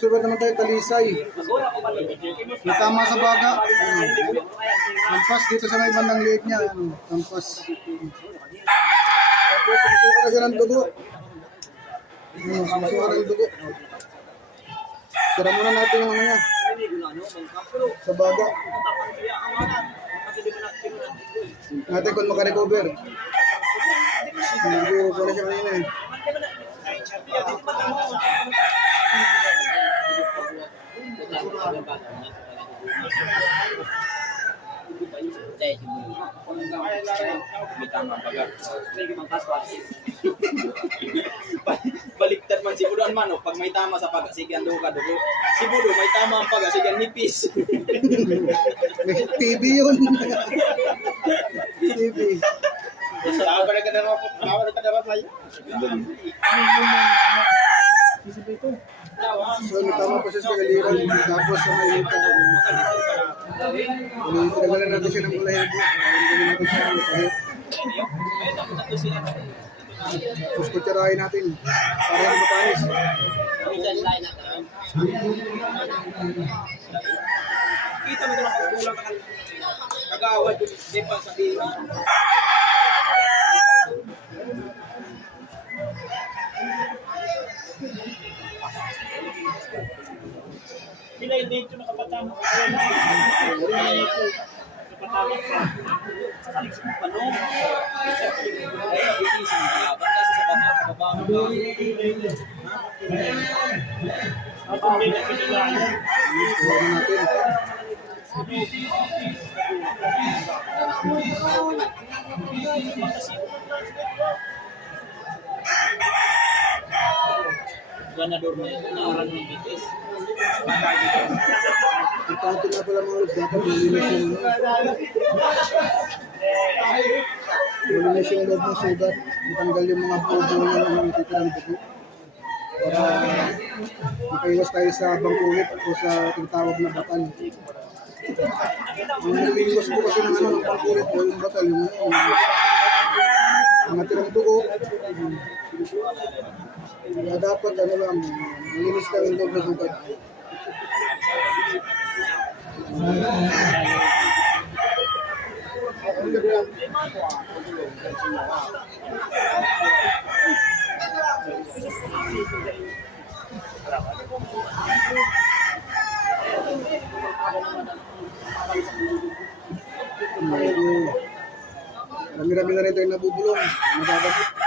susunod naman tayo, talisay. May tama sa baga. Lampas dito sa may bandang liit niya. Lampas. Tapos sumusuka na siya ng dugo. Sumusuka ng dugo. Tira muna natin yung ano niya. Sa baga. Natin kung makarecover. Hindi ko na siya kanina eh. Baliktad man si Budo ang mano, pag may tama sa paga, sige ang dugo. Si Budo may tama ang paga, sige ang nipis. TV yun. TV. Saan ba nagkadarap na yun? So, tama pa siya sa galiran. Tapos sa may hita. Tinagalan natin siya ng mulay. Naramdaman natin siya ng pahit. Tapos kutsarahin natin. Para hindi matanis. Kita mo ito na pagkulang ka nag-aawad yung di pa sabihin. Pinay dito nakapatama ko. Nakapatama ka. Sa kaliksa ng panong. Ay, nabibis ang kalaban kasi sa babang ba. Ang pangay na pinilayan. Huwag natin. Ganador na ito, naoran ng bitis. Importante na pala mga lods. Dapat malinis yung malinis yung loob ng sugat. Matanggal yung mga pubo ng titirang dugo. Para makaiwas tayo sa bangkulit o sa tinatawag na batal. Ang nilingkos po kasi ng ng bangkulit o yung batal, yung mga tirang dugo. Kaya dapat malinis lang yung loob ng sugat. Marami-rami na rin tayo nabubulong. Magagalit.